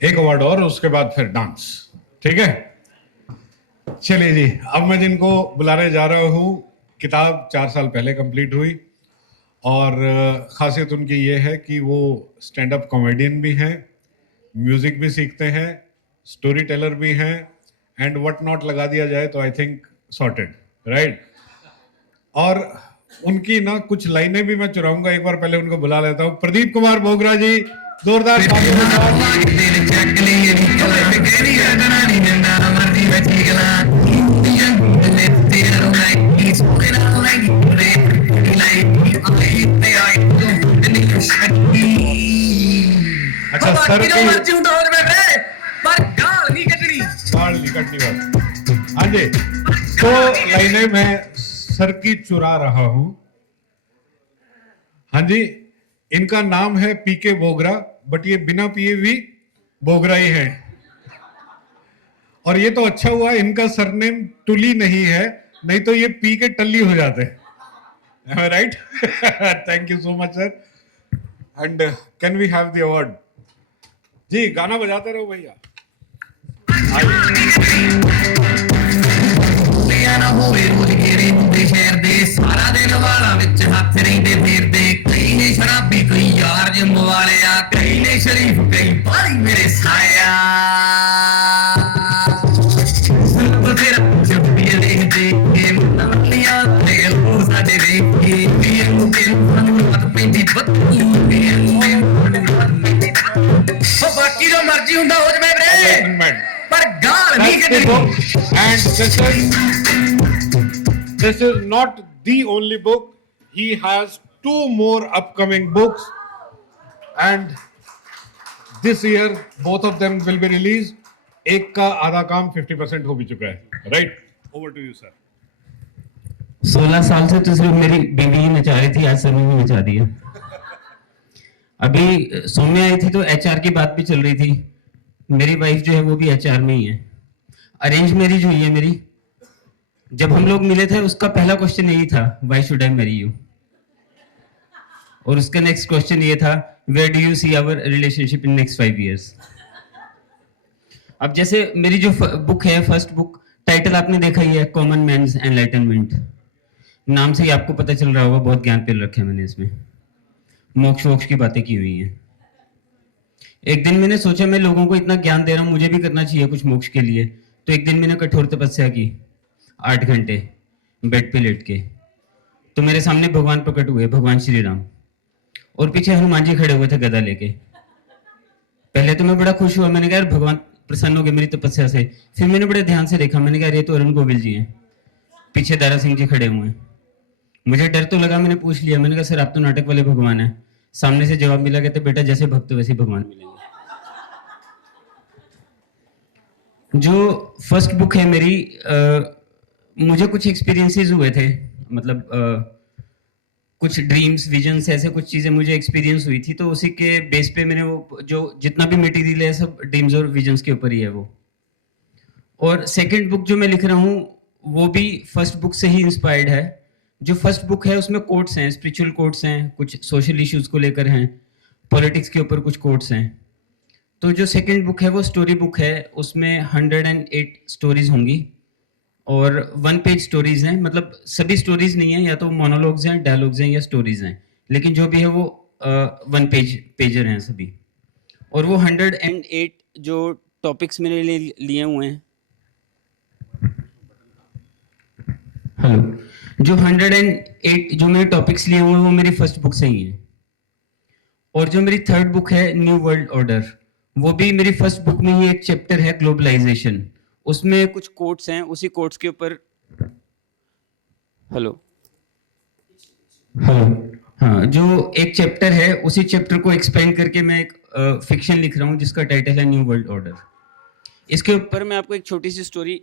एक अवार्ड और, उसके बाद फिर डांस। ठीक है, चलिए जी। अब मैं जिनको बुलाने जा रहा हूँ, किताब 4 साल पहले कंप्लीट हुई और खासियत उनकी ये है कि वो स्टैंड अप कॉमेडियन भी हैं, म्यूजिक भी सीखते हैं, स्टोरी टेलर भी हैं, एंड व्हाट नॉट लगा दिया जाए तो आई थिंक सॉर्टेड, राइट। और उनकी ना कुछ लाइनें भी मैं चुराऊंगा, एक बार पहले उनको बुला लेता हूं। प्रदीप कुमार बोगरा जी, जोरदार अच्छा सर की पर गाल नहीं कटनी बस। हाँ जी, तो लाइनें मैं सर की चुरा रहा हूं। हाँ जी, इनका नाम है पीके बोगरा, बट ये बिना पिए भी बोगरा ही है। और ये तो अच्छा हुआ इनका सरनेम टुली नहीं है, नहीं तो ये पी के टल्ली हो जाते। Right. Thank you so much sir, and can we have the award जी। गाना बजाते रहो भैया। सारा दिन वाला विच हाथ रहिंदे फिरदे, कई ने शराबी कई यार जिम वाले आ, कई ने शरीफ कई भाई मेरे साया। तेरा चुप्पी देखदे के नवलियां ते लोग साडे देख के पीर मुके मत पेंदी बत्ती ओ बाकी जो मर्जी हुंदा हो जावे रे, पर गाल नहीं Katni. And this is not the only book. He has 2 more upcoming books, and this year both of them will be released. एक का आधा काम 50% हो भी चुका है, right? Over to you sir. 16 साल से तो सिर्फ मेरी बीवी ही नचा रही थी, आज सर ने भी नचा दिया। अभी सौम्या आई थी तो एचआर की बात भी चल रही थी। मेरी वाइफ जो है वो भी एचआर में ही है। अरेंज मैरिज हुई है मेरी। जब हम लोग मिले थे उसका पहला क्वेश्चन यही था, why should I marry you. और उसका नेक्स्ट क्वेश्चन ये था, where do you see our relationship in next 5 years। अब जैसे मेरी जो बुक है, फर्स्ट बुक, टाइटल आपने देखा ही है, कॉमन मैन्स एनलाइटनमेंट। नाम से ही आपको पता चल रहा होगा बहुत ज्ञान पेल रखे हैं मैंने इसमें, मोक्ष वोक्ष की बातें की हुई हैं। एक दिन मैंने सोचा मैं लोगों को इतना ज्ञान दे रहा हूं, मुझे भी करना चाहिए कुछ मोक्ष के लिए। तो एक दिन मैंने कठोर तपस्या की 8 घंटे बेड पे लेट के। तो मेरे सामने भगवान प्रकट हुए, भगवान श्री राम, और पीछे हनुमान जी खड़े हुए थे गदा लेके। पहले तो मैं बड़ा खुश हुआ, मैंने कहा यार भगवान प्रसन्न हो गए मेरी तपस्या से। फिर मैंने बड़े ध्यान से देखा, मैंने कहा ये तो अरुण गोविल जी हैं, पीछे दारा सिंह जी खड़े हुए हैं। मुझे डर तो लगा, मैंने पूछ लिया, मैंने कहा सर आप तो नाटक वाले भगवान हैं। सामने से जवाब मिला, कहते बेटा जैसे भक्त वैसे भगवान मिलेंगे। जो फर्स्ट बुक है मेरी, मुझे कुछ एक्सपीरियंसेस हुए थे, मतलब कुछ ड्रीम्स विजन्स ऐसे कुछ चीजें मुझे एक्सपीरियंस हुई थी, तो उसी के बेस पे मैंने वो जो जितना भी मटेरियल है सब ड्रीम्स और विजन्स के ऊपर ही है वो। और सेकंड बुक जो मैं लिख रहा हूँ वो भी फर्स्ट बुक से ही इंस्पायर्ड है। जो फर्स्ट बुक है उसमें कोट्स हैं, स्पिरिचुअल कोट्स हैं, कुछ सोशल इश्यूज को लेकर हैं, पॉलिटिक्स के ऊपर कुछ कोट्स हैं। तो जो सेकंड बुक है वो स्टोरी बुक है, उसमें 108 स्टोरीज होंगी और 1 पेज स्टोरीज हैं। मतलब सभी स्टोरीज नहीं है, या तो मोनोलॉग्स हैं, डायलॉग्स हैं या स्टोरीज हैं, लेकिन जो भी है वो 1 पेजर हैं सभी। और वो 108 जो टॉपिक्स मैंने लिए हुए हैं, हेलो, जो 108 जो मेरे टॉपिक्स लिए हुए हैं वो मेरी फर्स्ट बुक से ही है। और जो मेरी थर्ड बुक है न्यू वर्ल्ड ऑर्डर, वो भी मेरी फर्स्ट बुक में ही एक चैप्टर है ग्लोबलाइजेशन। उसमें कुछ कोट्स हैं, उसी कोट्स के ऊपर, हेलो हेलो, हाँ, जो एक चैप्टर है उसी चैप्टर को एक्सपेंड करके मैं एक फिक्शन लिख रहा हूँ जिसका टाइटल है न्यू वर्ल्ड ऑर्डर। इसके ऊपर मैं आपको एक छोटी सी स्टोरी,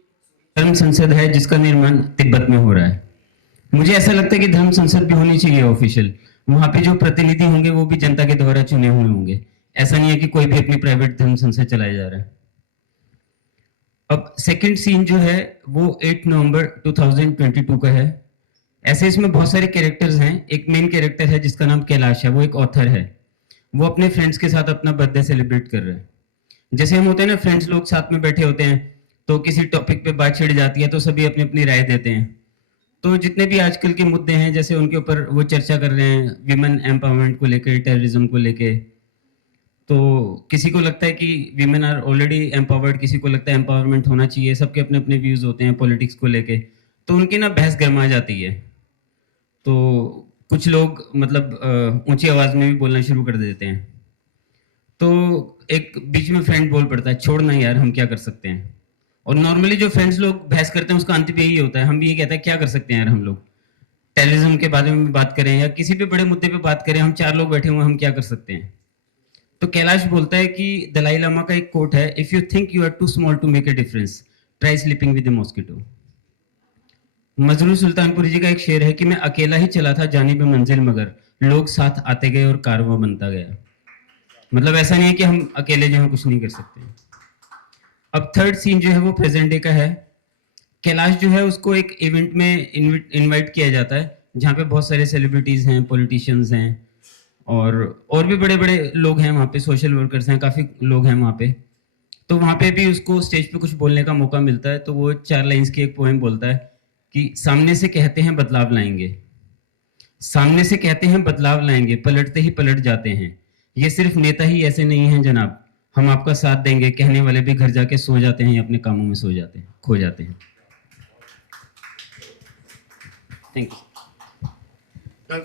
धर्म संसद है जिसका निर्माण तिब्बत में हो रहा है। मुझे ऐसा लगता है कि धर्म संसद भी होनी चाहिए ऑफिशियल, वहां पे जो प्रतिनिधि होंगे वो भी जनता के द्वारा चुने हुए होंगे। ऐसा नहीं है कि कोई भी अपनी प्राइवेट धर्म संसद चलाया जा रहा है। अब सेकंड सीन जो है वो 8 नवंबर 2022 का है। ऐसे इसमें बहुत सारे कैरेक्टर्स हैं। एक मेन कैरेक्टर है जिसका नाम कैलाश है, वो एक ऑथर है। वो अपने फ्रेंड्स के साथ अपना बर्थडे सेलिब्रेट कर रहा है। जैसे हम होते हैं ना, फ्रेंड्स लोग साथ में बैठे होते हैं, तो किसी टॉपिक पे बात छिड़ जाती है तो सभी अपनी अपनी राय देते हैं। तो जितने भी आजकल के मुद्दे हैं, जैसे उनके ऊपर वो चर्चा कर रहे हैं, विमेन एम्पावरमेंट को लेके, टेररिज्म को लेके, तो किसी को लगता है कि वीमेन आर ऑलरेडी एम्पावर्ड, किसी को लगता है एम्पावरमेंट होना चाहिए, सबके अपने अपने व्यूज होते हैं पॉलिटिक्स को लेके। तो उनकी ना बहस गर्मा जाती है। तो कुछ लोग मतलब ऊंची आवाज में भी बोलना शुरू कर देते हैं। तो एक बीच में फ्रेंड बोल पड़ता है, छोड़ना यार, हम क्या कर सकते हैं। और नॉर्मली जो फ्रेंड्स लोग बहस करते हैं उसका अंत भी यही होता है, हम भी ये कहते हैं क्या कर सकते हैं यार, हम लोग टेररिज्म के बारे में बात करें या किसी भी बड़े मुद्दे पे बात करें, हम चार लोग बैठे हुए हैं, हम क्या कर सकते हैं। तो कैलाश बोलता है कि दलाई लामा का एक कोट है, if you think you are too small to make a difference, try sleeping with a mosquito. Majrooh Sultanpuri ji का एक शेर है कि मैं अकेला ही चला था जानिब मंजिल, मगर लोग साथ आते गए और कारवां बनता गया। मतलब ऐसा नहीं है कि हम अकेले जो है कुछ नहीं कर सकते। अब थर्ड सीन जो है वो प्रेजेंट डे का है। कैलाश जो है उसको एक इवेंट में इनवाइट किया जाता है, जहाँ पे बहुत सारे सेलिब्रिटीज हैं, पॉलिटिशियंस हैं, और भी बड़े बड़े लोग हैं वहाँ पे, सोशल वर्कर्स हैं, काफी लोग हैं वहाँ पे। तो वहाँ पे भी उसको स्टेज पे कुछ बोलने का मौका मिलता है। तो वो 4 लाइंस की एक पोएम बोलता है कि सामने से कहते हैं बदलाव लाएंगे, सामने से कहते हैं बदलाव लाएंगे, पलटते ही पलट जाते हैं। ये सिर्फ नेता ही ऐसे नहीं हैं जनाब, हम आपका साथ देंगे, कहने वाले भी घर जाके सो जाते हैं या अपने कामों में सो जाते हैं, खो जाते हैं। Thank you.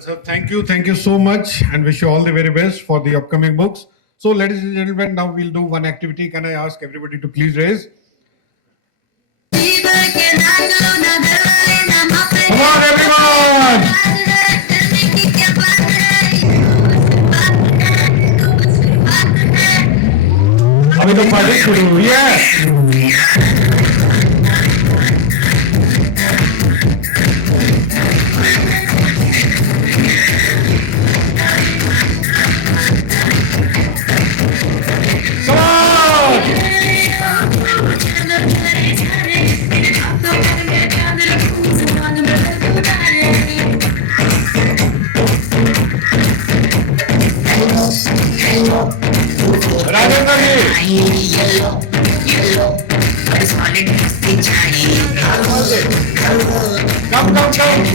So thank you so much, and wish you all the very best for the upcoming books. So, ladies and gentlemen, now we'll do one activity. Can I ask everybody to please raise? Come on, everyone! अभी तो party शुरू हुई है। राजेंद्र जी, कम कम कम।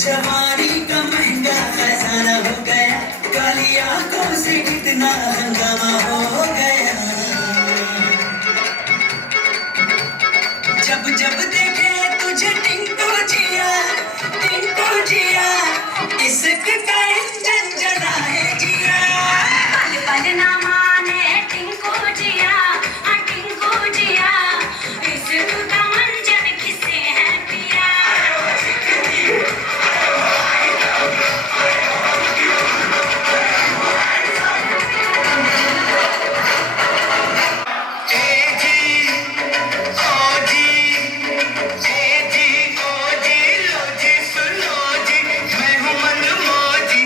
जवानी का महंगा खजाना हो गया, काली आंखों से कितना हंगामा हो गया। जब जब देखे तुझे टिंकू जिया, इश्क का इंजन जलाए जिया। पल पल ना माने टिंकू जिया, इश्क का मंजन किसे है पिया। मैं हूँ मन मौजी,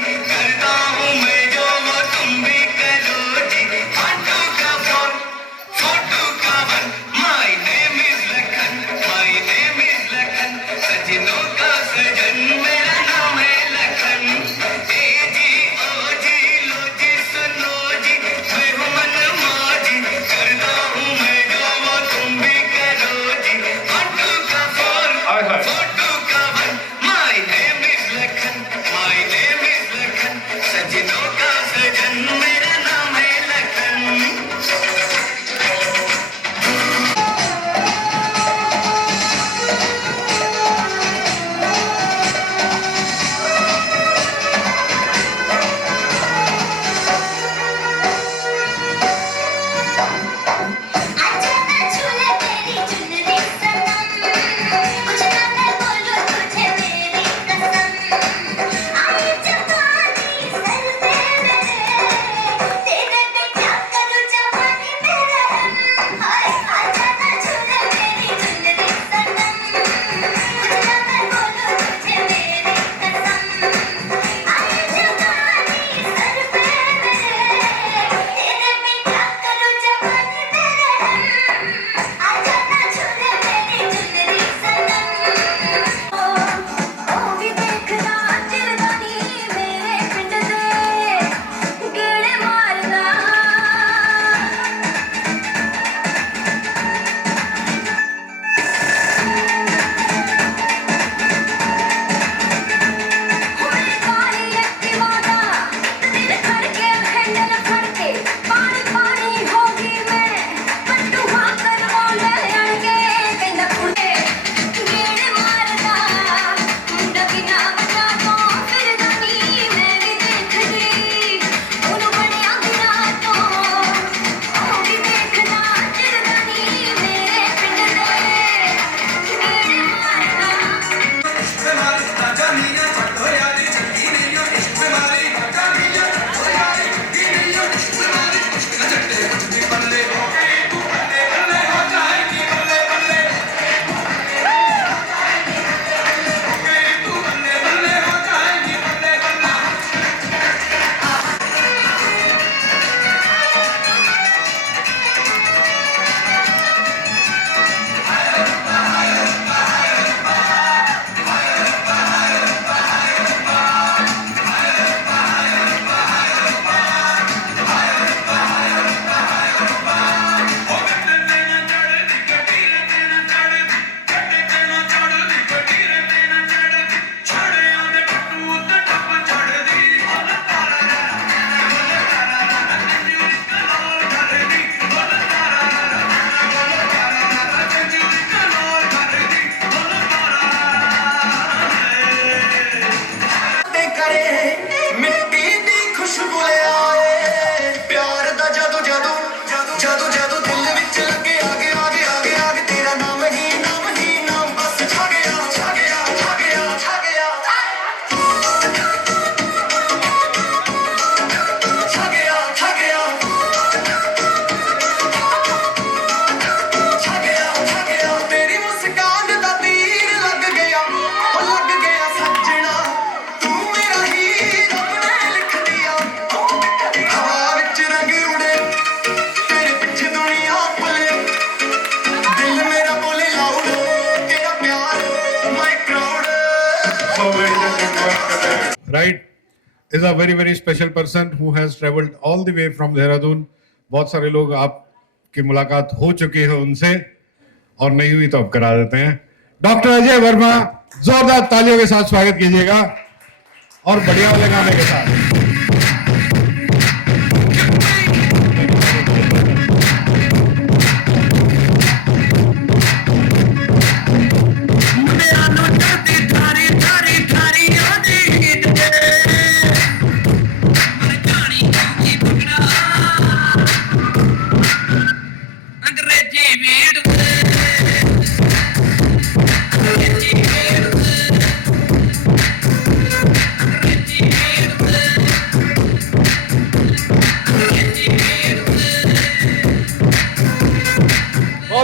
is a very very special person who has traveled all the way from Dehradun. बहुत सारे लोग आपकी मुलाकात हो चुकी है उनसे, और नहीं हुई तो अब करा देते हैं. डॉक्टर अजय वर्मा, जोरदार तालियों के साथ स्वागत कीजिएगा, और बढ़िया वाले गाने के साथ.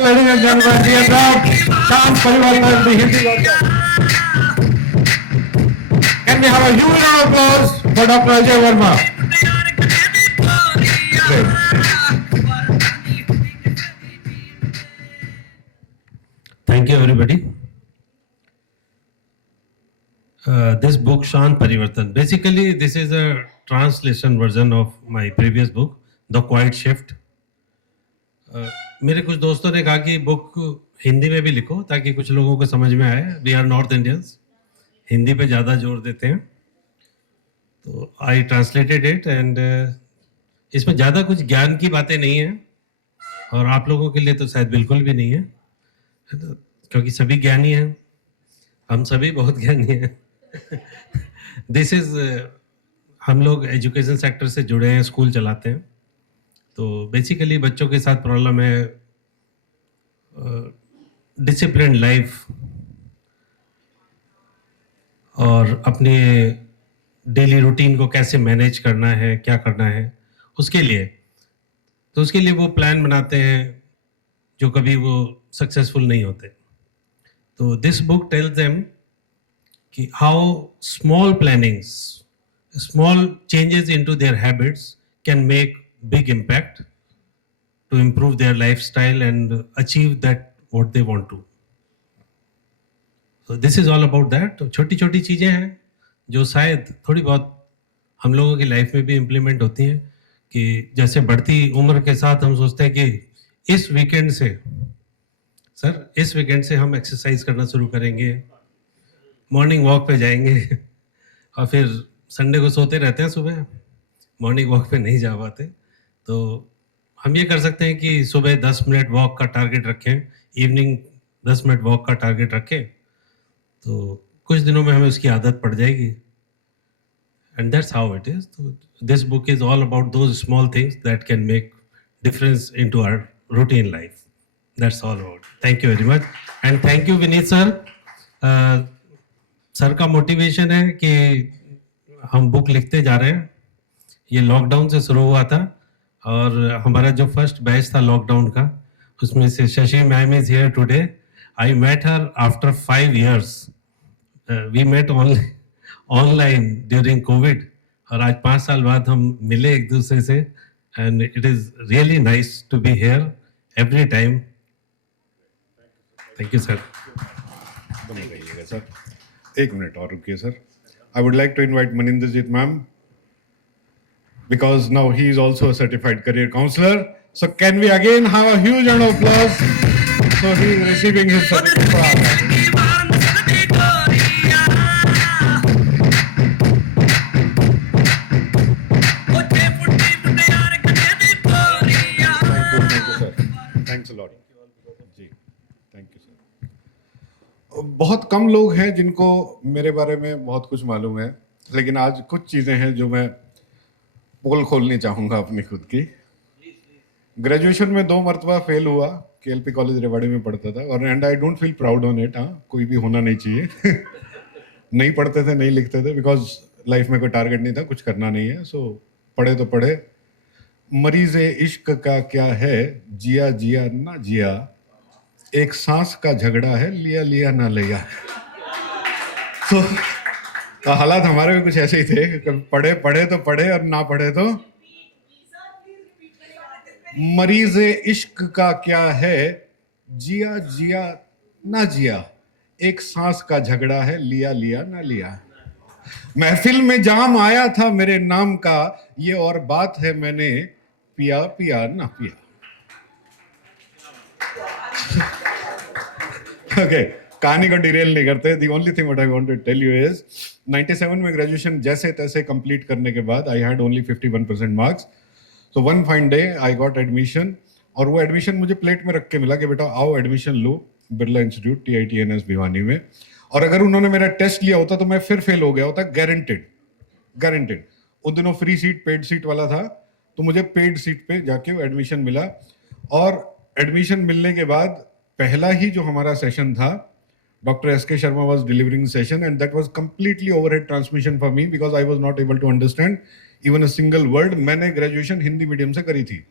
Ladies and gentlemen, dear crowd, Shant Parivartan, the Hindi doctor. Can we have a huge round of applause for Dr. Ajay Verma? Thank you, everybody. This book, Shant Parivartan. Basically, this is a translation version of my previous book, The Quiet Shift. मेरे कुछ दोस्तों ने कहा कि book Hindi में भी लिखो ताकि कुछ लोगों को समझ में आए. We are north Indians, Hindi पे ज़्यादा जोर देते हैं. तो आई ट्रांसलेटेड इट, एंड इसमें ज़्यादा कुछ ज्ञान की बातें नहीं हैं, और आप लोगों के लिए तो शायद बिल्कुल भी नहीं है, क्योंकि सभी ज्ञानी हैं, हम सभी बहुत ज्ञानी हैं. दिस इज़, हम लोग एजुकेशन सेक्टर से जुड़े हैं, स्कूल चलाते हैं. तो बेसिकली बच्चों के साथ प्रॉब्लम है डिसिप्लिन लाइफ, और अपने डेली रूटीन को कैसे मैनेज करना है, क्या करना है उसके लिए. तो उसके लिए वो प्लान बनाते हैं जो कभी वो सक्सेसफुल नहीं होते. तो दिस बुक टेल्स देम कि how small plannings, small changes into their habits can make big impact to improve their lifestyle and achieve that what they want to. So this is all about that. तो छोटी छोटी चीज़ें हैं जो शायद थोड़ी बहुत हम लोगों की लाइफ में भी इम्प्लीमेंट होती हैं, कि जैसे बढ़ती उम्र के साथ हम सोचते हैं कि इस वीकेंड से हम एक्सरसाइज करना शुरू करेंगे, मॉर्निंग वॉक पे जाएंगे, और फिर संडे को सोते रहते हैं, सुबह मॉर्निंग वॉक पे नहीं जा पाते. तो हम ये कर सकते हैं कि सुबह 10 मिनट वॉक का टारगेट रखें, इवनिंग 10 मिनट वॉक का टारगेट रखें, तो कुछ दिनों में हमें उसकी आदत पड़ जाएगी. And that's how it is. तो this book is all about those small things that can make difference into our routine life. That's all about. Thank you very much, and thank you Vineet sir. Sir का motivation है कि हम book लिखते जा रहे हैं. ये लॉकडाउन से शुरू हुआ था, और हमारा जो फर्स्ट बैच था लॉकडाउन का, उसमें से Shashi ma'am is here today. I met her after 5 years. We met online during COVID, और आज 5 साल बाद हम मिले एक दूसरे से, and it is really nice to be here every time. Thank you sir. बने रहिएगा सर. एक मिनट और रुकिए sir. I would like to invite Maninderjit ma'am, because now he is also a certified career counselor. So can we again have a huge round of applause? So he is receiving his certificate. Thanks a lot. जी, thank you sir. बहुत कम लोग हैं जिनको मेरे बारे में बहुत कुछ मालूम है, लेकिन आज कुछ चीज़ें हैं जो मैं पोल खोलनी चाहूँगा अपनी खुद की. ग्रेजुएशन में 2 मरतबा फेल हुआ, KLP कॉलेज रेवाड़ी में पढ़ता था, और and I don't feel proud on it. हाँ, कोई भी होना नहीं चाहिए. नहीं पढ़ते थे, नहीं लिखते थे, बिकॉज लाइफ में कोई टारगेट नहीं था, कुछ करना नहीं है. सो पढ़े तो पढ़े. मरीज इश्क का क्या है, जिया जिया ना जिया, एक सांस का झगड़ा है, लिया लिया ना लिया. तो हालात हमारे भी कुछ ऐसे ही थे, पढ़े पढ़े तो पढ़े और ना पढ़े तो. मरीज इश्क का क्या है, जिया जिया ना जिया, एक सांस का झगड़ा है, लिया लिया ना लिया. महफिल में जाम आया था मेरे नाम का, ये और बात है मैंने पिया पिया ना पिया। ओके, कहानी को डिरेल नहीं करते। The only thing what I want to tell you is 97 में ग्रेजुएशन जैसे तैसे कंप्लीट करने के बाद आई हैड ओनली 51% मार्क्स। तो one fine day I got admission, और वो एडमिशन मुझे प्लेट में रख के मिला कि बेटा आओ एडमिशन लो बिरला इंस्टीट्यूट TITNS भिवानी में। और अगर उन्होंने मेरा टेस्ट लिया होता तो मैं फिर फेल हो गया होता, गारंटेड गारंटेड। उन दिनों फ्री सीट पेड सीट वाला था, तो मुझे पेड सीट पे जाके एडमिशन मिला। और एडमिशन मिलने के बाद पहला ही जो हमारा सेशन था, doctor SK Sharma was delivering session, and that was completely overhead transmission for me because I was not able to understand even a single word. मैंने ग्रेजुएशन हिंदी मीडियम से करी थी,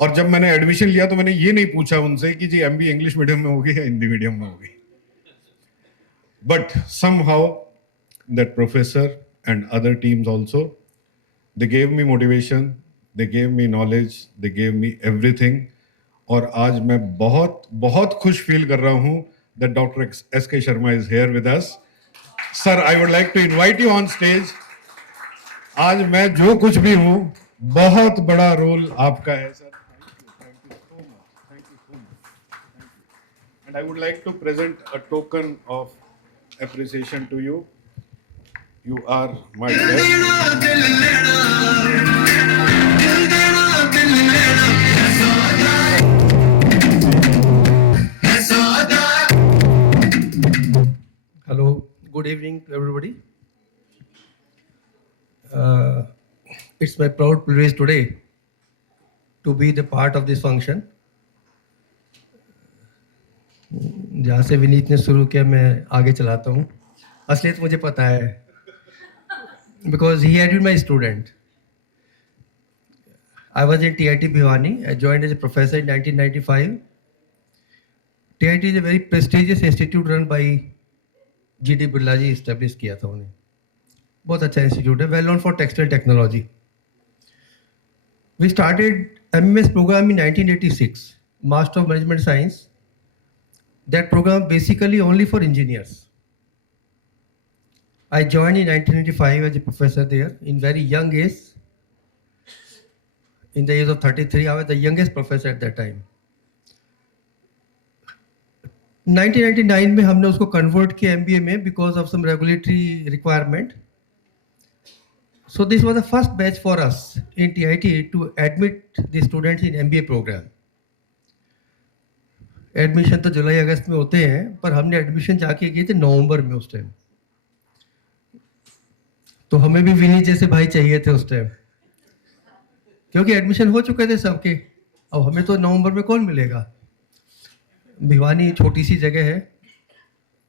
और जब मैंने एडमिशन लिया तो मैंने ये नहीं पूछा उनसे कि जी MBA इंग्लिश मीडियम में होगी या हिंदी मीडियम में होगी। But somehow that professor and other teams also, they gave me motivation, they gave me knowledge, they gave me everything. और आज मैं बहुत बहुत खुश फील कर रहा हूं that doctor SK Sharma is here with us. Sir, I would like to invite you on stage. आज मैं जो कुछ भी हूं, बहुत बड़ा रोल आपका है sir. And I would like to present a token of appreciation to you. You are my guest. Hello, good evening to everybody. It's my proud privilege today to be the part of this function. जहाँ से विनीत ने शुरू किया मैं आगे चलाता हूँ। असलियत मुझे पता है, because he had been my student. I was in TIT Bhiwani. I joined as a professor in 1995. TIT is a very prestigious institute run by GD Birla ji establish किया था उन्हें। बहुत अच्छा इंस्टीट्यूट है, well known for textile technology. We started MMS program in 1986, Master of Management Science. That program basically only for engineers. I joined in 1995 as a professor there in very young age. In the age of 33, I was the youngest professor at that time. 1999 में हमने उसको convert किया MBA में because of some regulatory requirement. So this was the first batch for us in TIT to admit the students in MBA program. Admission तो जुलाई अगस्त में होते हैं, पर हमने एडमिशन जाके किए थे नवंबर में उस टाइम। तो हमें भी विनीत जैसे भाई चाहिए थे उस टाइम, क्योंकि एडमिशन हो चुके थे सबके। अब हमें तो नवंबर में कौन मिलेगा। भिवानी छोटी सी जगह है,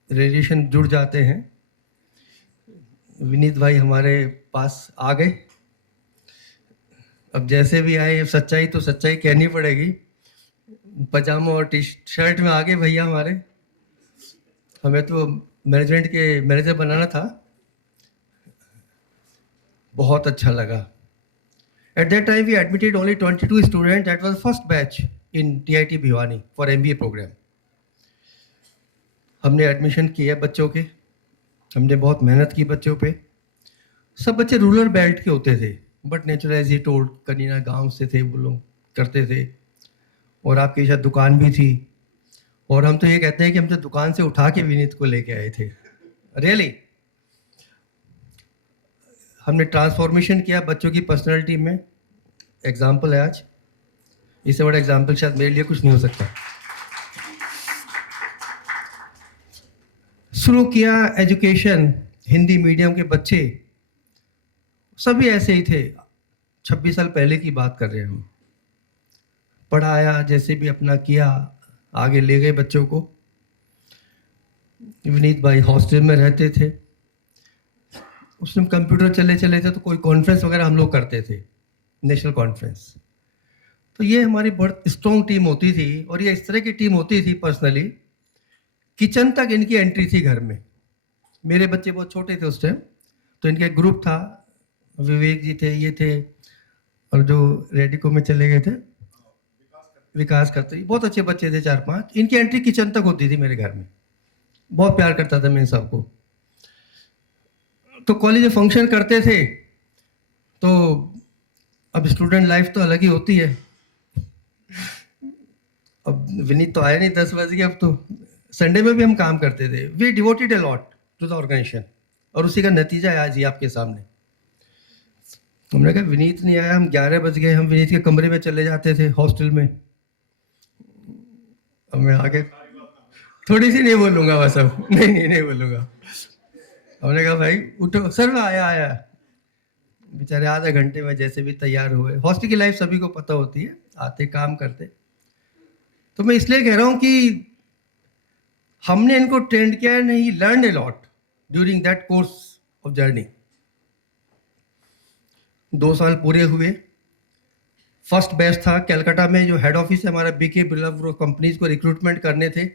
रिलेशन जुड़ जाते हैं। विनीत भाई हमारे पास आ गए। अब जैसे भी आए, सच्चाई तो सच्चाई कहनी पड़ेगी। पजामा और टी-शर्ट में आ गए भैया हमारे। हमें तो मैनेजमेंट के मैनेजर बनाना था। बहुत अच्छा लगा। At that time we admitted only 22 students. That was first batch in TIT Bhiwani for MBA program. हमने एडमिशन किया बच्चों के, हमने बहुत मेहनत की बच्चों पे। सब बच्चे रूरल बेल्ट के होते थे, but natural as he told Kanina गांव से थे, वो लोग करते थे। और आपकी शायद दुकान भी थी, और हम तो ये कहते हैं कि हम तो दुकान से उठा के विनीत को लेके आए थे। रियली हमने ट्रांसफॉर्मेशन किया बच्चों की पर्सनालिटी में। एग्जाम्पल है आज, इससे बड़ा एग्जाम्पल शायद मेरे लिए कुछ नहीं हो सकता। शुरू किया एजुकेशन, हिंदी मीडियम के बच्चे सभी ऐसे ही थे। 26 साल पहले की बात कर रहे हैं हम। पढ़ाया जैसे भी अपना किया, आगे ले गए बच्चों को। विनीत भाई हॉस्टल में रहते थे, उसमें कंप्यूटर चले थे, तो कोई कॉन्फ्रेंस वगैरह हम लोग करते थे, नेशनल कॉन्फ्रेंस। तो ये हमारी बहुत स्ट्रॉन्ग टीम होती थी, और ये इस तरह की टीम होती थी पर्सनली, किचन तक इनकी एंट्री थी घर में। मेरे बच्चे बहुत छोटे थे उस टाइम, तो इनका एक ग्रुप था, विवेक जी थे, ये थे, और जो रेडिको में चले गए थे विकास करते, बहुत अच्छे बच्चे थे 4-5। इनकी एंट्री किचन तक होती थी मेरे घर में। बहुत प्यार करता था मैं इन सबको। तो कॉलेज में फंक्शन करते थे, तो अब स्टूडेंट लाइफ तो अलग ही होती है। अब विनीत तो आया नहीं, 10 बज गए। अब तो संडे में भी हम काम करते थे। We devoted a lot to the organisation, और उसी का नतीजा है आज ये आपके सामने। हमने कहा विनीत नहीं आया, हम 11 बज गए, हम विनीत के कमरे में चले जाते थे हॉस्टल में। अब मैं आगे थोड़ी सी नहीं बोलूंगा बस, अब नहीं बोलूंगा। हमने कहा भाई उठो, सर मैं आया। बेचारे आधे घंटे में जैसे भी तैयार हुए। हॉस्टल की लाइफ सभी को पता होती है, आते काम करते। तो मैं इसलिए कह रहा हूँ कि हमने इनको ट्रेंड किया नहीं, learn a lot during that course of journey. 2 साल पूरे हुए। फर्स्ट बैच था कलकत्ता में, जो हेड ऑफिस है हमारा बीके बिरला ग्रुप, कंपनीज को रिक्रूटमेंट करने थे।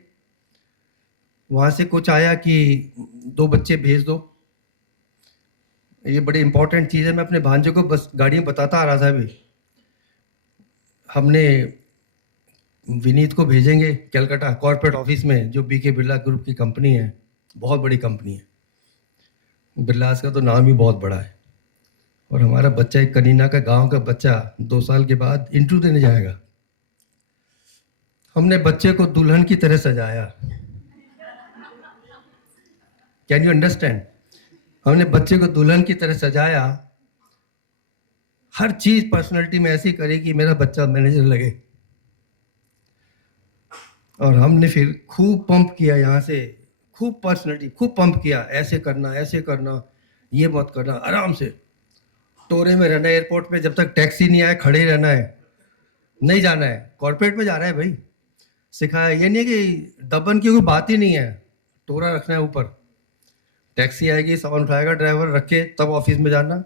वहाँ से कुछ आया कि 2 बच्चे भेज दो। ये बड़ी इंपॉर्टेंट चीज़ है, मैं अपने भांजे को बस गाड़ी में बताता आ रहा था अभी। हमने विनीत को भेजेंगे कलकत्ता कॉर्पोरेट ऑफिस में, जो बीके बिरला ग्रुप की कंपनी है, बहुत बड़ी कंपनी है। बिरलास का तो नाम ही बहुत बड़ा है। और हमारा बच्चा, एक कनीना का गांव का बच्चा, 2 साल के बाद इंटरव्यू देने जाएगा। हमने बच्चे को दुल्हन की तरह सजाया। Can you understand? हमने बच्चे को दुल्हन की तरह सजाया। हर चीज पर्सनालिटी में ऐसी करे कि मेरा बच्चा मैनेजर लगे। और हमने फिर खूब पंप किया, यहाँ से खूब पर्सनालिटी, खूब पंप किया, ऐसे करना, ये मत करना, आराम से टोरे में रहना। एयरपोर्ट में जब तक टैक्सी नहीं आए खड़े रहना है, नहीं जाना है। कॉर्पोरेट में जा रहा है भाई, सिखाया। ये नहीं कि दबन की कोई बात ही नहीं है, टोरा रखना है ऊपर। टैक्सी आएगी, सामान उठाएगा ड्राइवर, रखे तब ऑफिस में जाना।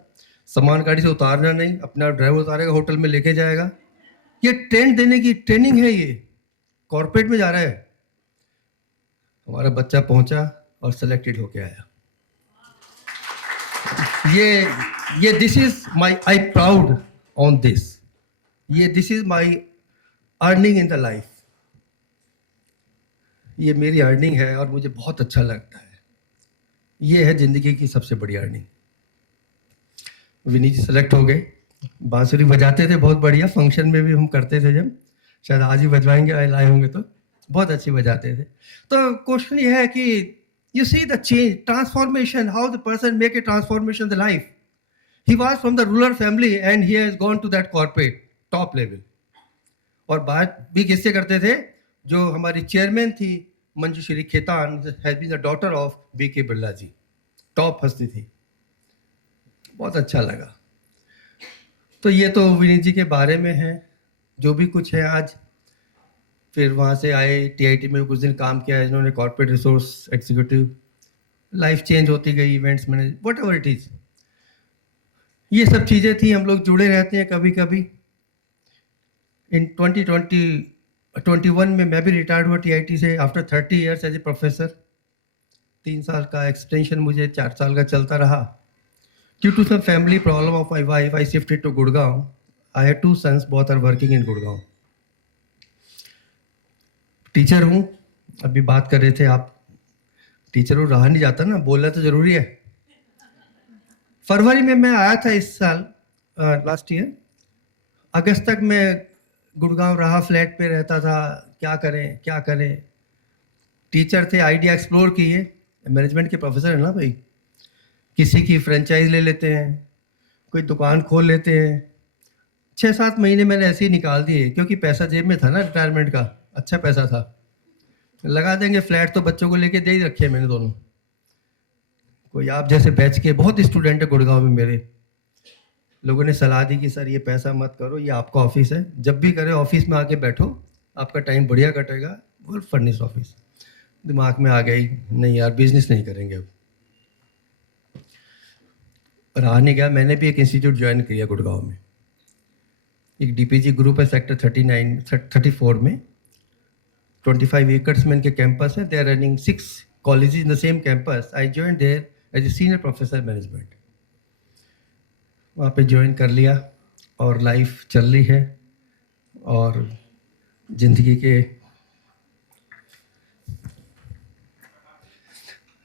सामान गाड़ी से उतारना नहीं, अपना ड्राइवर उतारेगा, होटल में लेके जाएगा। ये ट्रेंड देने की ट्रेनिंग है। ये कॉर्पोरेट में जा रहा है। हमारा बच्चा पहुंचा और सिलेक्टेड होके आया। ये this is my, I proud on this. ये this is my earning in the life. ये मेरी अर्निंग है और मुझे बहुत अच्छा लगता है। ये है जिंदगी की सबसे बड़ी अर्निंग। विनीत जी सेलेक्ट हो गए। बांसुरी बजाते थे बहुत बढ़िया, फंक्शन में भी हम करते थे। जब शायद आज ही बजवाएंगे, लाए होंगे तो बहुत अच्छी बजाते थे। तो क्वेश्चन ये है कि you see the change, transformation, how the person make a transformation in the life. He was from the rural family and he has gone to that corporate top level. और बात भी किससे करते थे? जो हमारी चेयरमैन थी Manjushree Khetan, has been the daughter of BK Birla ji, top हस्ती थी। बहुत अच्छा लगा। तो ये तो विनीत जी के बारे में है, जो भी कुछ है आज। फिर वहाँ से आए, टीआईटी में कुछ दिन काम किया, इन्होंने corporate resource executive. Life change होती गई, events manage, what ever it is. ये सब चीज़ें थी। हम लोग जुड़े रहते हैं कभी कभी। इन 2021 में मैं भी रिटायर्ड हुआ टीआईटी से after 30 years as a professor. 3 साल का एक्सटेंशन मुझे 4 साल का चलता रहा। Due to some family problem of my wife I shifted to Gurgaon. I have 2 sons, both are working in Gurgaon. Teacher हूँ। अभी बात कर रहे थे आप, टीचर हो रहा नहीं जाता ना, बोलना तो जरूरी है। फरवरी में मैं आया था इस साल, लास्ट ईयर। अगस्त तक मैं गुड़गांव रहा, फ्लैट पे रहता था। क्या करें। टीचर थे, आइडिया एक्सप्लोर किए। मैनेजमेंट के प्रोफेसर है ना भाई, किसी की फ्रेंचाइज ले लेते हैं, कोई दुकान खोल लेते हैं। 6-7 महीने मैंने ऐसे ही निकाल दिए, क्योंकि पैसा जेब में था ना, रिटायरमेंट का अच्छा पैसा था। लगा देंगे फ्लैट, तो बच्चों को लेके दे ही रखे मैंने दोनों। कोई आप जैसे बैच के बहुत स्टूडेंट है गुड़गांव में मेरे, लोगों ने सलाह दी कि सर ये पैसा मत करो, ये आपका ऑफिस है, जब भी करे ऑफिस में आके बैठो, आपका टाइम बढ़िया कटेगा। Well furnish office. दिमाग में आ गई, नहीं यार बिजनेस नहीं करेंगे अब। रहा नहीं गया, मैंने भी एक इंस्टीट्यूट ज्वाइन किया गुड़गांव में। एक डीपीजी ग्रुप है सेक्टर 34 में, 25 एकर्स में इनके कैंपस है। They are running 6 colleges in the same campus. I join there as a senior professor management. वहाँ पे ज्वाइन कर लिया और लाइफ चल रही है। और जिंदगी के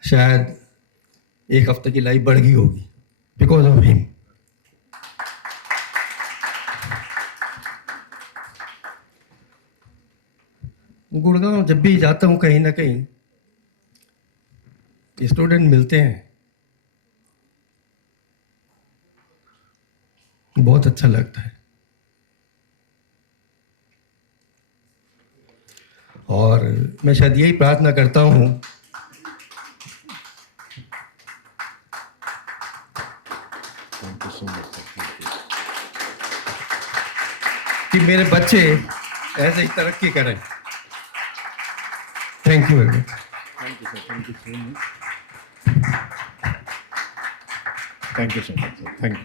शायद एक हफ्ते की लाइफ बढ़ गई होगी बिकॉज ऑफ हिम। गुड़गांव जब भी जाता हूँ कहीं ना कहीं स्टूडेंट मिलते हैं, बहुत अच्छा लगता है। और मैं शायद यही प्रार्थना करता हूँ कि मेरे बच्चे ऐसे ही तरक्की करें। Thank you very much. Thank you so much sir, thank you,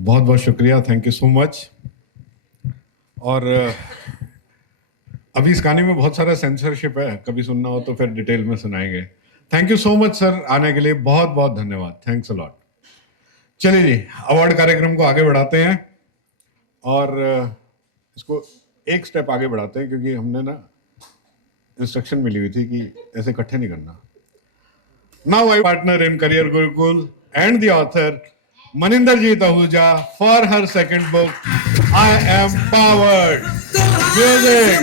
बहुत बहुत शुक्रिया, थैंक यू सो मच। और अभी इस कहानी में बहुत सारा सेंसरशिप है, कभी सुनना हो तो फिर डिटेल में सुनाएंगे। Thank you so much sir आने के लिए, बहुत बहुत धन्यवाद, थैंक्स अ लॉट। चलिए जी, अवार्ड कार्यक्रम को आगे बढ़ाते हैं और इसको एक स्टेप आगे बढ़ाते हैं, क्योंकि हमने ना इंस्ट्रक्शन मिली हुई थी कि ऐसे इकट्ठे नहीं करना। Now I partner in Career Gurukul and the author Maninderjit Ahuja for her second book I am powered. Music.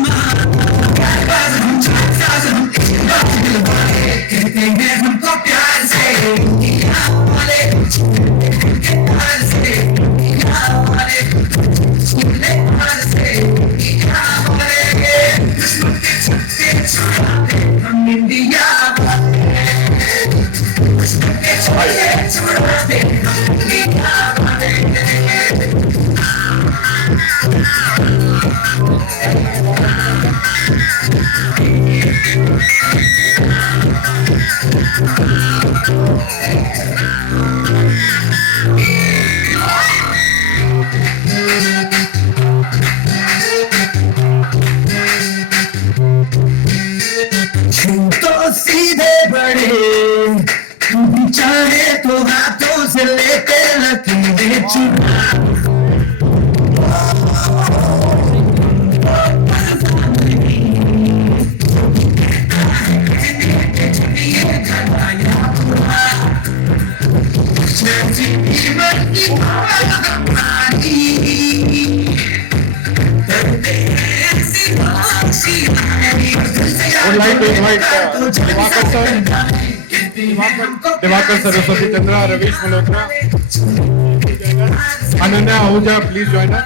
तो सीधे बड़े चाहे तो हाथों से लेके लकीरें चुरा। would like to invite Divakar Saraswati Chandra, Ravish Malhotra, Ananya Ahuja, please join us.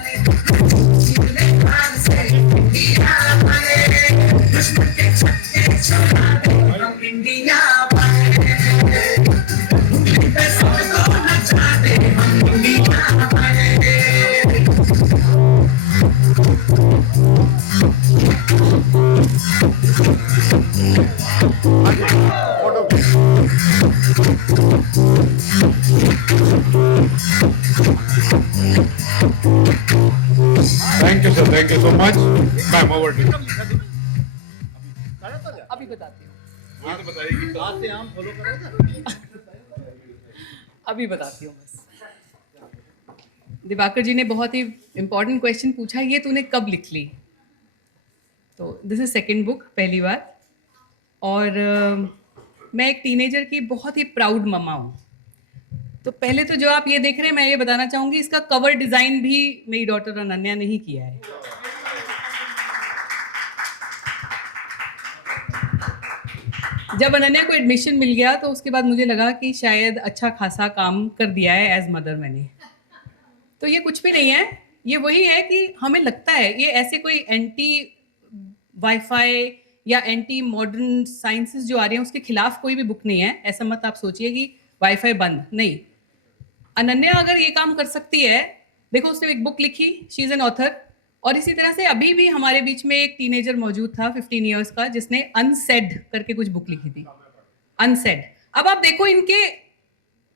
Thank you, sir. Thank you so much. Ma'am, over to you. अभी बताती हूँ अभी बताती हूँ बस। दिवाकर जी ने बहुत ही इम्पोर्टेंट क्वेश्चन पूछा, ये तूने कब लिख ली? तो दिस इज सेकंड बुक, पहली बार। और मैं एक टीनेजर की बहुत ही प्राउड मम्मा हूँ। तो पहले तो जो आप ये देख रहे हैं, मैं ये बताना चाहूँगी, इसका कवर डिज़ाइन भी मेरी डॉटर अनन्या ने ही किया है। जब अनन्या को एडमिशन मिल गया तो उसके बाद मुझे लगा कि शायद अच्छा खासा काम कर दिया है एज मदर मैंने। तो ये कुछ भी नहीं है, ये वही है कि हमें लगता है ये ऐसे कोई एंटी वाईफाई या एंटी मॉडर्न साइंसेस जो आ रही हैं उसके खिलाफ कोई भी बुक नहीं है। ऐसा मत आप सोचिए कि वाईफाई बंद, नहीं। अनन्या अगर ये काम कर सकती है, देखो उसने एक बुक लिखी, शी इज एन ऑथर। और इसी तरह से अभी भी हमारे बीच में एक टीनेजर मौजूद था 15 इयर्स का, जिसने अनसेड करके कुछ बुक लिखी थी, अनसेड। अब आप देखो इनके,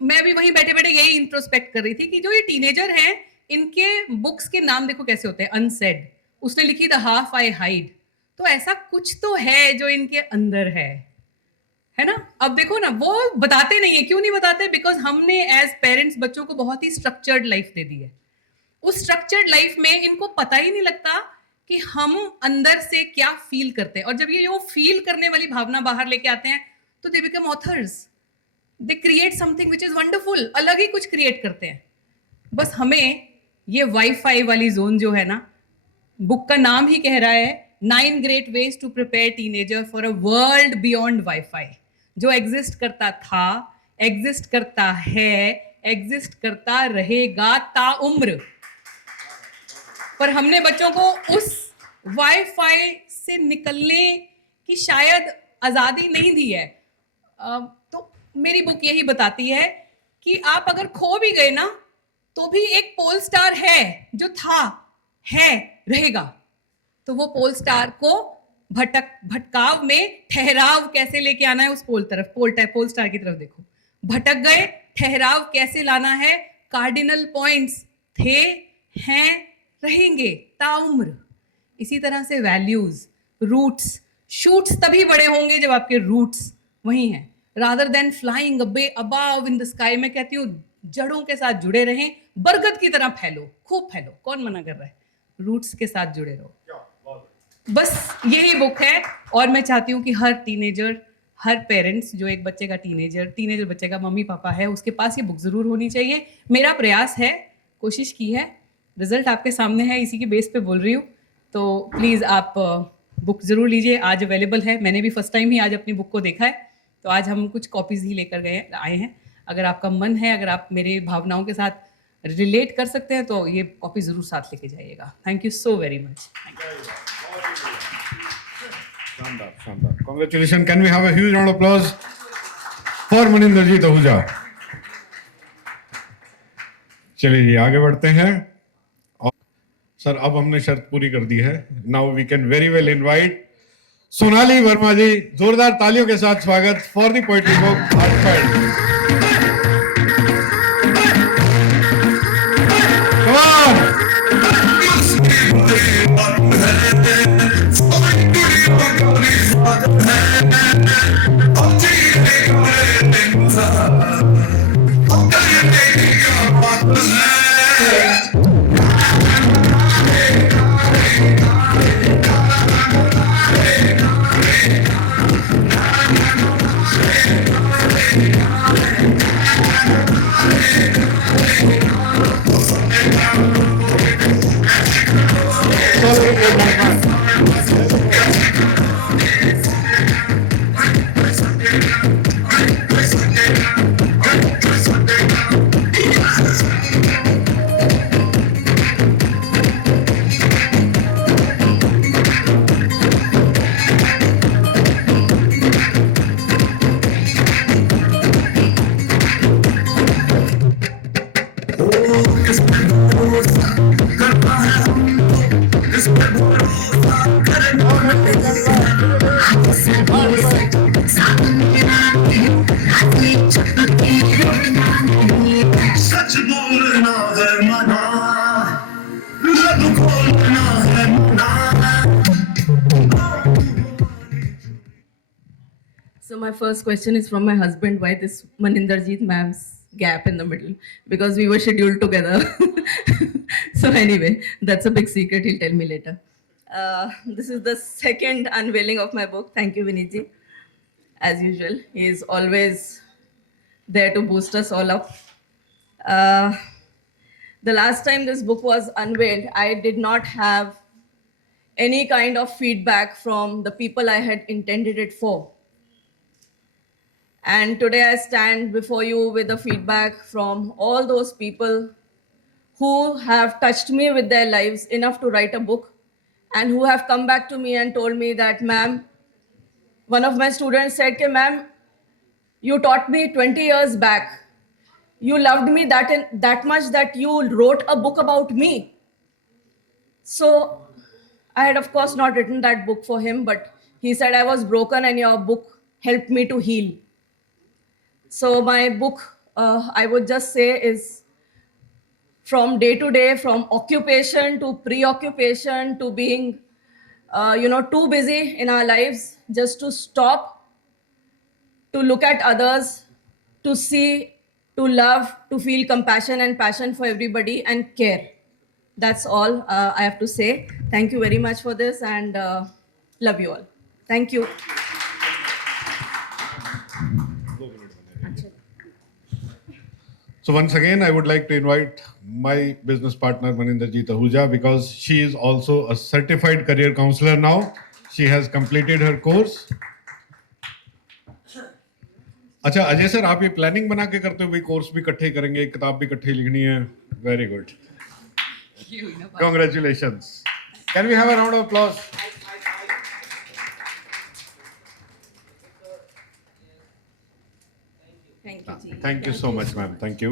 मैं भी वहीं बैठे बैठे यही इंट्रोस्पेक्ट कर रही थी कि जो ये टीनेजर हैं इनके बुक्स के नाम देखो कैसे होते हैं, अनसेड। उसने लिखी द हाफ आई हाइड। तो ऐसा कुछ तो है जो इनके अंदर है ना। अब देखो ना, वो बताते नहीं है। क्यों नहीं बताते? बिकॉज हमने एज पेरेंट्स बच्चों को बहुत ही स्ट्रक्चर्ड लाइफ दे दी है। उस स्ट्रक्चर्ड लाइफ में इनको पता ही नहीं लगता कि हम अंदर से क्या फील करते हैं। और जब ये वो फील करने वाली भावना बाहर लेके आते हैं तो they become authors. They create something which is wonderful, अलग ही कुछ क्रिएट करते हैं. बस हमें ये वाईफाई वाली जोन जो है ना, बुक का नाम ही कह रहा है 9 great ways to prepare teenager for a world beyond WiFi, जो एग्जिस्ट करता था, एग्जिस्ट करता है, एग्जिस्ट करता रहेगा ताउम्र. पर हमने बच्चों को उस वाईफाई से निकलने की शायद आज़ादी नहीं दी है. तो मेरी बुक यही बताती है कि आप अगर खो भी गए ना, तो भी एक पोल स्टार है जो था, है, रहेगा. तो वो पोल स्टार को भटकाव में ठहराव कैसे लेके आना है उस पोल स्टार की तरफ देखो. भटक गए, ठहराव कैसे लाना है. कार्डिनल पॉइंट्स थे, हैं, रहेंगे ताउम्र. इसी तरह से वैल्यूज, रूट्स, शूट्स तभी बड़े होंगे जब आपके रूट्स वही हैं. Rather than flying above in the sky, मैं कहती हूँ जड़ों के साथ जुड़े रहें, बरगद की तरह फैलो, खूब फैलो. कौन मना कर रहा है? रूट्स के साथ जुड़े रहो. बस यही बुक है. और मैं चाहती हूँ कि हर टीनेजर, हर पेरेंट्स जो एक बच्चे का टीनेजर बच्चे का मम्मी पापा है, उसके पास ये बुक जरूर होनी चाहिए. मेरा प्रयास है, कोशिश की है, रिजल्ट आपके सामने है, इसी के बेस पे बोल रही हूँ. तो प्लीज़ आप बुक ज़रूर लीजिए. आज अवेलेबल है. मैंने भी फर्स्ट टाइम ही आज अपनी बुक को देखा है, तो आज हम कुछ कॉपीज़ ही लेकर आए हैं. अगर आपका मन है, अगर आप मेरे भावनाओं के साथ रिलेट कर सकते हैं, तो ये कॉपी ज़रूर साथ लेके जाइएगा. Thank you so very much. शानदार. Congratulations. Can we have a huge round of applause for Maninderjeet Ahuja? चलिए जी, आगे बढ़ते हैं. सर, अब हमने शर्त पूरी कर दी है. Now we can very well invite Sonali Verma ji. जोरदार तालियों के साथ स्वागत for the poetry book heartfelt. सच बोलना है मना, लब खोलना है मना. So my first question is from my husband, why this Maninderjeet ma'am's gap in the middle? Because we were scheduled together. So anyway, that's a big secret, he'll tell me later. This is the second unveiling of my book. Thank you, Vinitji. As usual, he is always there to boost us all up. The last time this book was unveiled, I did not have any kind of feedback from the people I had intended it for. And today I stand before you with the feedback from all those people who have touched me with their lives enough to write a book, and who have come back to me and told me that, ma'am, one of my students said, ma'am, you taught me 20 years back. You loved me that much that you wrote a book about me. So I had, of course, not written that book for him, but he said I was broken and your book helped me to heal. So my book, I would just say, is from day to day, from occupation to preoccupation to being, too busy in our lives just to stop, to look at others, to see, to love, to feel compassion and passion for everybody and care. That's all I have to say. Thank you very much for this, and love you all. Thank you. So once again, I would like to invite my business partner Maninderjeet Ahuja because she is also a certified career counselor now. She has completed her course. अच्छा Ajay sir, आप ये planning बना के करते हो भाई, course भी इकट्ठे करेंगे, किताब भी इकट्ठे लिखनी है. Very good, congratulations. Can we have a round of applause? Thank you, जी. Thank you so much, ma'am. Thank you.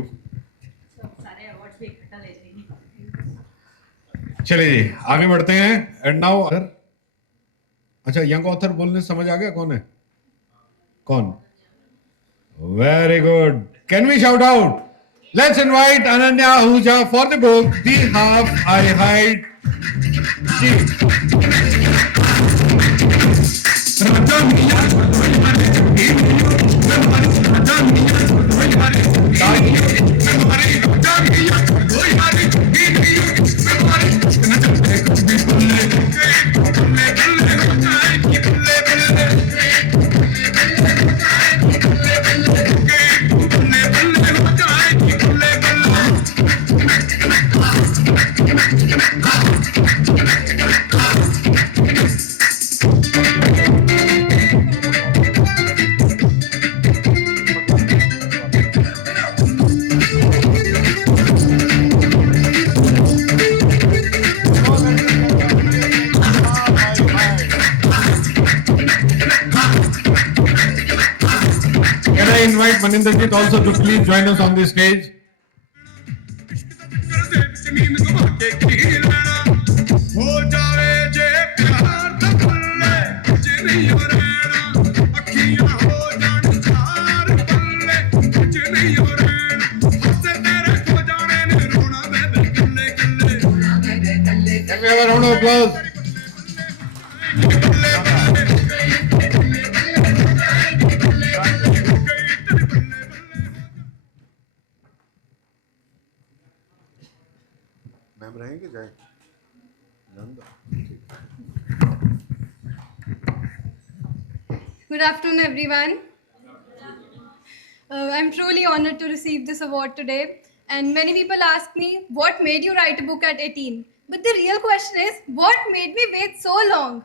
चलिए जी आगे बढ़ते हैं. एंड नाउ अच्छा, यंग ऑथर बोलने समझ आ गया कौन है? कौन? Very good. Can we shout out? Let's invite Ananya Ahuja for the book The Half I Hide. Can I invite Maninderjeet also to please join us on the stage? Can we have a round of applause? Ma'am रहेंगे जाए. Good afternoon, everyone. I'm truly honored to receive this award today. And many people ask me, what made you write a book at 18? But the real question is, what made me wait so long?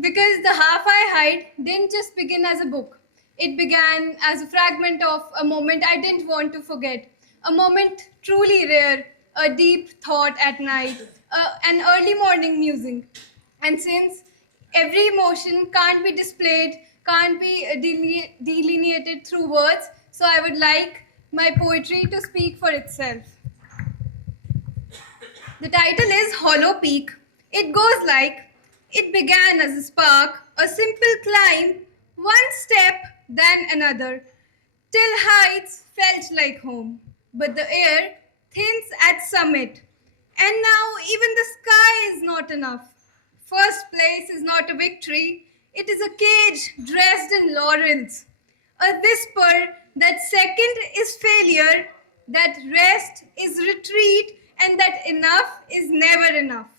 Because The Half I Hide didn't just begin as a book. It began as a fragment of a moment I didn't want to forget. A moment truly rare, a deep thought at night, an early morning musing. And since every emotion can't be displayed, can't be delineated through words, so I would like my poetry to speak for itself. The title is Hollow Peak. It goes like, it began as a spark, a simple climb, one step, then another, till heights felt like home. But the air thins at summit, and now even the sky is not enough. First place is not a victory, it is a cage dressed in laurels. A whisper that second is failure, that rest is retreat, and that enough is never enough.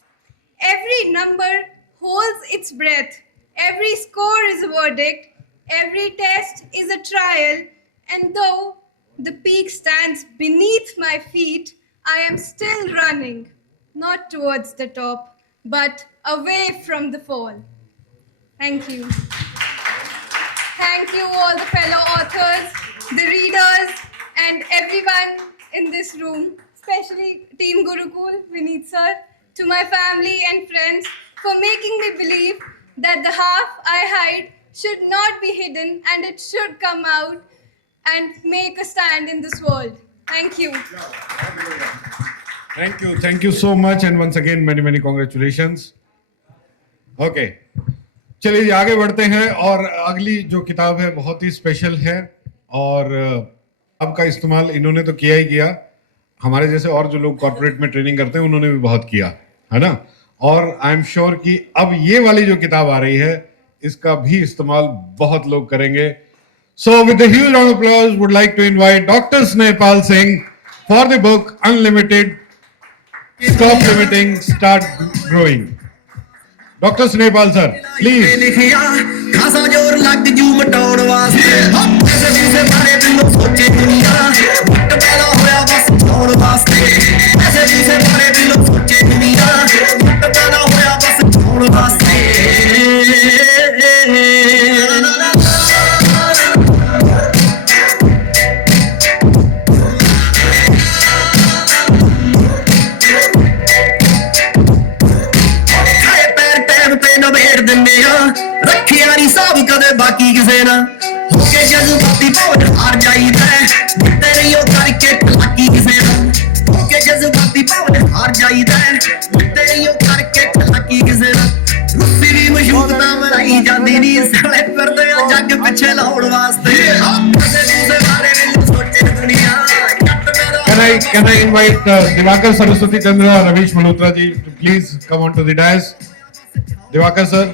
Every number holds its breath, every score is a verdict, every test is a trial, and though the peak stands beneath my feet, I am still running, not towards the top, but away from the fall. Thank you. Thank you all the fellow authors, the readers, and everyone in this room, especially Team Gurukul, Vineet sir, to my family and friends for making me believe that the half I hide should not be hidden and it should come out and make a stand in this world. Thank you. Thank you so much, and once again many congratulations. Okay, चलिए जी आगे बढ़ते हैं. और अगली जो किताब है बहुत ही स्पेशल है और आपका इस्तेमाल इन्होंने तो किया ही किया, हमारे जैसे और जो लोग कॉर्पोरेट में ट्रेनिंग करते हैं उन्होंने भी बहुत किया है ना. और आई एम श्योर कि अब ये वाली जो किताब आ रही है इसका भी इस्तेमाल बहुत लोग करेंगे. So with a huge round of applause, would like to invite Dr. Snehpal Singh for the book Unlimited, Stop Limiting, Start Growing. Dr. Snehpal sir, please. खासा जोर लग जू मटाउण वास्ते होया बस छाउण वास्ते पैसे पूसे बारे दिलों सोचे दुनिया जट पैदा होया बस छाउण वास्ते खाए पैर टैम ते नवेड़ दिंदे आ रखिया नी साहब कदे बाकी किसे ना होके जज्बाती भवन हार जाईदा दित्ते नहीं ओ करके टलाकी किसे ना होके जज्बाती भवन हार जाईदा दित्ते नहीं ओ करके टलाकी किसे ना रुस्सी भी मशहूरता बनाई जाती नी साले फिरदे आ जग पिछे लाउण वास्ते पैसे पूसे बारे दिलों सोचे दुनिया जट पैदा Can I invite Divakar Saraswati Chandra or Ravish Malhotra ji to please come onto the dais? Divakar sir,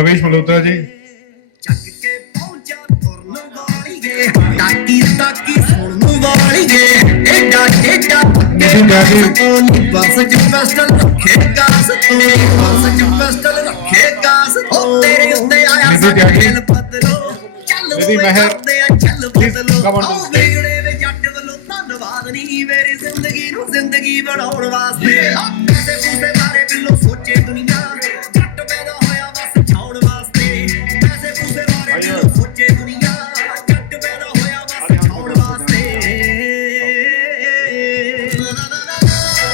Ravish Malhotra ji. ਚੱਕ ਕੇ ਪਹੁੰਚਾ ਤੁਰਨ ਵਾਲੀਏ ਟਾਕੀ ਟਾਕੀ ਸੁਣਨ ਵਾਲੀਏ ਏਡਾ ਏਡਾ ਨਿਤਿਨ ਤਿਆਗੀ। ਬਸ ਚ ਪਿਸਟਲ ਰੱਖੇ ਗਾਸ ਤੋਂ ਬਸ ਚ ਪਿਸਟਲ ਰੱਖੇ ਗਾਸ ਉਹ ਤੇਰੇ ਉੱਤੇ ਆਇਆ ਨਿਤਿਨ ਤਿਆਗੀ। ਦਿਲ ਬਦਲੋ ਚੱਲ ਨਿਧੀ ਓਏ ਮਹਿਰ। ਕਰਦੇ ਆ ਚੱਲ Please ਬਦਲੋ come on to the ਆਓ stage. ਵਿਗੜੇ ਵੇ ਜੱਟ ਵੱਲੋਂ ਧੰਨਵਾਦ ਨਹੀਂ ਮੇਰੀ ਜ਼ਿੰਦਗੀ ਨੂੰ ਜ਼ਿੰਦਗੀ ਬਣਾਉਣ ਵਾਸਤੇ ਪੈਸੇ ਪੂਸੇ ਬਾਰੇ ਦਿਲੋਂ ਸੋਚੇ ਦੁਨੀਆ ਜੱਟ ਪੈਦਾ ਹੋਇਆ ਬਸ ਛਾਉਣ ਵਾਸਤੇ ਪੈਸੇ ਪੂਸੇ ਬਾਰੇ ਦਿਲੋਂ ਸੋਚੇ ਦੁਨੀਆ ਜੱਟ ਪੈਦਾ ਹੋਇਆ ਬਸ ਛਾਉਣ ਵਾਸਤੇ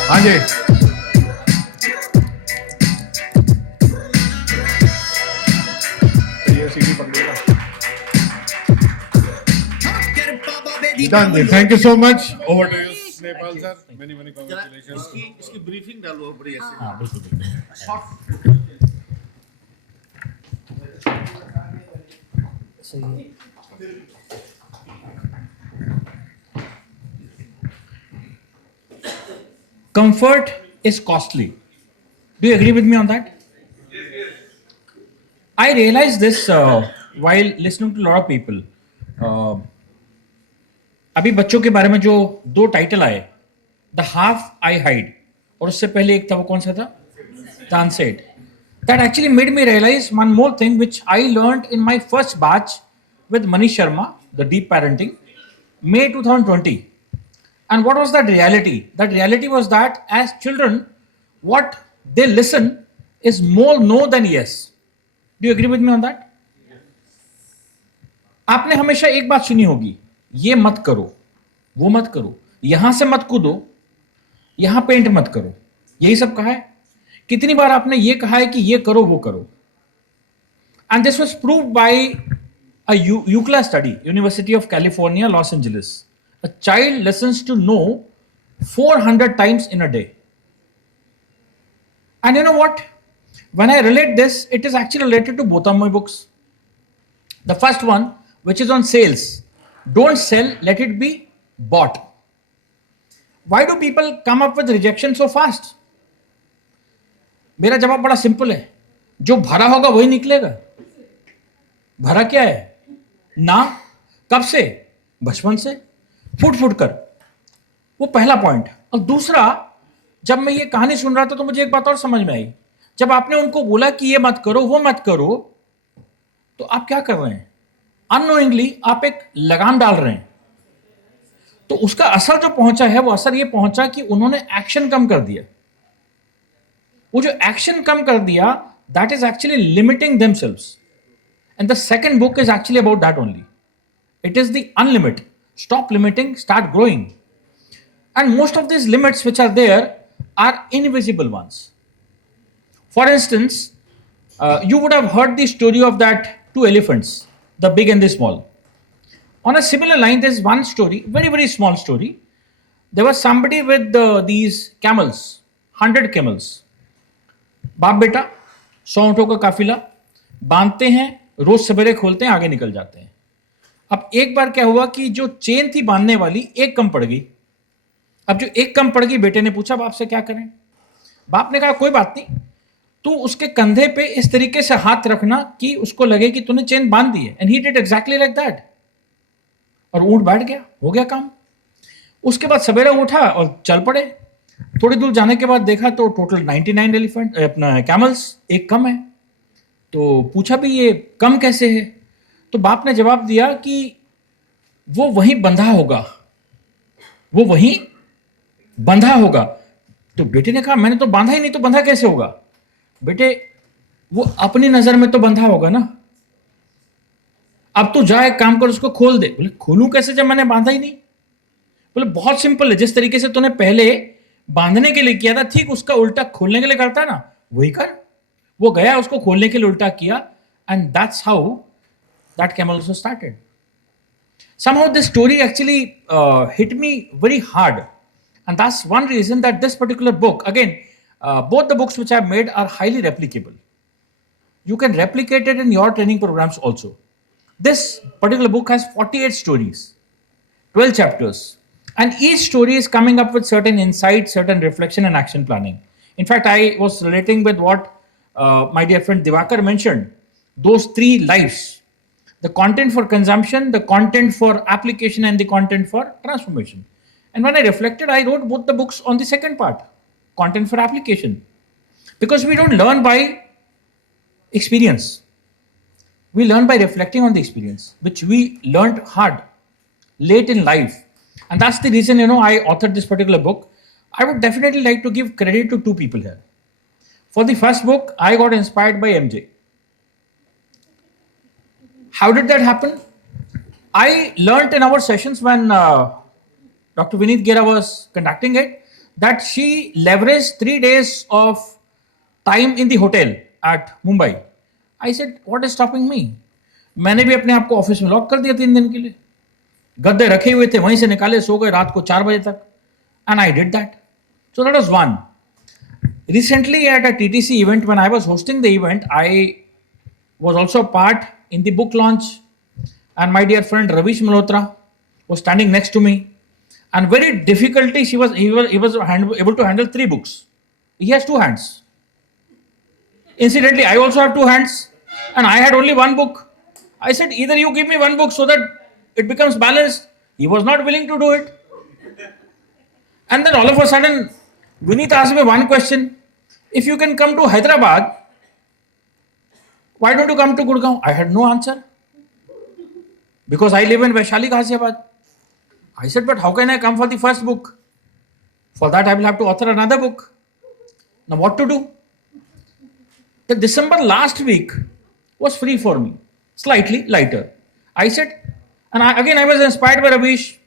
हाँ जी, ये CD पकड़ेगा। ਕਿਰਪਾ ਬਾਬੇ ਦੀ Done ji. Thank you so much. Over to you, Nepal sir. Many congratulations. इसकी ब्रीफिंग डालो बड़ी ऐसे हाँ बिल्कुल। Comfort is costly. Do you agree with me on that? I realized this while listening to a lot of people. अभी बच्चों के बारे में जो दो टाइटल आए, द हाफ आई हाइड, और उससे पहले एक था, वो कौन सा था? The unsaid. That actually made me realize one more thing which I learned in my first batch with Manish Sharma, the Deep Parenting, May 2020. And what was that reality? That reality was that as children, what they listen is more no than yes. Do you agree with me on that? आपने हमेशा एक बात सुनी होगी, ये मत करो, वो मत करो, यहां से मत कूदो, यहां पेंट मत करो, यही सब कहा है. कितनी बार आपने ये कहा है कि ये करो वो करो. And this was proved by a UCLA study, University of California, Los Angeles. A child listens to no 400 times in a day. And you know what? When I relate this, it is actually related to both of my books. The first one, which is on sales. Don't sell, let it be bought. Why do people come up with rejection so fast? मेरा जवाब बड़ा simple है, जो भरा होगा वही निकलेगा. भरा क्या है? ना. कब से? बचपन से. फुट फुट कर. वो पहला पॉइंट. और दूसरा, जब मैं ये कहानी सुन रहा था तो मुझे एक बात और समझ में आई. जब आपने उनको बोला कि ये मत करो वो मत करो, तो आप क्या कर रहे हैं? अननोइंगली आप एक लगाम डाल रहे हैं. तो उसका असर जो पहुंचा है, वो असर ये पहुंचा कि उन्होंने एक्शन कम कर दिया. वो जो एक्शन कम कर दिया, that is actually limiting themselves. And the second book is actually about that only. It is the unlimit. Stop limiting, start growing. And most of these limits which are there are invisible ones. For instance, you would have heard the story of that two elephants, the big and the small. On a similar line, there's one story, very, very small story. There was somebody with these camels, 100 camels. बाप बेटा 100 ऊँटों का काफिला बांधते हैं, रोज सवेरे खोलते हैं, आगे निकल जाते हैं. अब एक बार क्या हुआ कि जो चेन थी बांधने वाली, एक कम पड़ गई. अब जो एक कम पड़ गई, बेटे ने पूछा बाप से क्या करें. बाप ने कहा कोई बात नहीं, तू उसके कंधे पे इस तरीके से हाथ रखना कि उसको लगे कि तूने चेन बांध दी है. And he did exactly like that. और ऊँट बैठ गया, हो गया काम. उसके बाद सवेरे उठा और चल पड़े. थोड़ी दूर जाने के बाद देखा तो टोटल 99 एलिफेंट अपना कैमल्स, एक कम है. तो पूछा भी ये कम कैसे है. तो बाप ने जवाब दिया कि वो वहीं बंधा होगा वो वहीं बंधा होगा। तो बेटे ने कहा मैंने तो बांधा ही नहीं, तो बंधा कैसे होगा? बेटे वो अपनी नजर में तो बंधा होगा ना, अब तू जा एक काम कर उसको खोल दे। बोले खोलूं कैसे जब मैंने बांधा ही नहीं? बोले बहुत सिंपल है, जिस तरीके से तूने पहले बांधने के लिए किया था ठीक उसका उल्टा खोलने के लिए करता है ना, वही कर। वो गया उसको खोलने के लिए उल्टा किया, and that's how that camel also started. Somehow this story actually hit me very hard, and that's one reason that this particular book, again, both the books which I've made are highly replicable. You can replicate it in your training programs also. This particular book has 48 stories, 12 chapters, and each story is coming up with certain insights, certain reflection and action planning. In fact, I was relating with what my dear friend Divakar mentioned, those three lives: the content for consumption, the content for application, and the content for transformation. And when I reflected, I wrote both the books on the second part, content for application, because we don't learn by experience. We learn by reflecting on the experience, which we learned hard, late in life. And that's the reason, I authored this particular book. I would definitely like to give credit to two people here. For the first book, I got inspired by MJ. How did that happen? I learned in our sessions when Dr. Vineet Gera was conducting it that she leveraged 3 days of time in the hotel at Mumbai. I said, what is stopping me? मैंने भी अपने आप को office में lock कर दिया 3 दिन के लिए, गद्दे रखे हुए थे वहीं से निकाले, सो गए रात को 4 बजे तक, and I did that. So that was one. Recently at a TTC event, when I was hosting the event, I was also a part in the book launch, and my dear friend Ravish Malhotra was standing next to me, and very difficultly he was able to handle 3 books. He has 2 hands. Incidentally, I also have 2 hands, and I had only 1 book. I said, either you give me 1 book so that it becomes balanced. He was not willing to do it. And then all of a sudden, Vineet asked me one question: if you can come to Hyderabad, why don't you come to Gurgaon? I had no answer, because I live in Vaishali, Ghaziabad. I said, but how can I come for the first book? For that, I will have to author another book. Now, what to do? The December last week was free for me, slightly lighter. I said, and I was inspired by Ravish,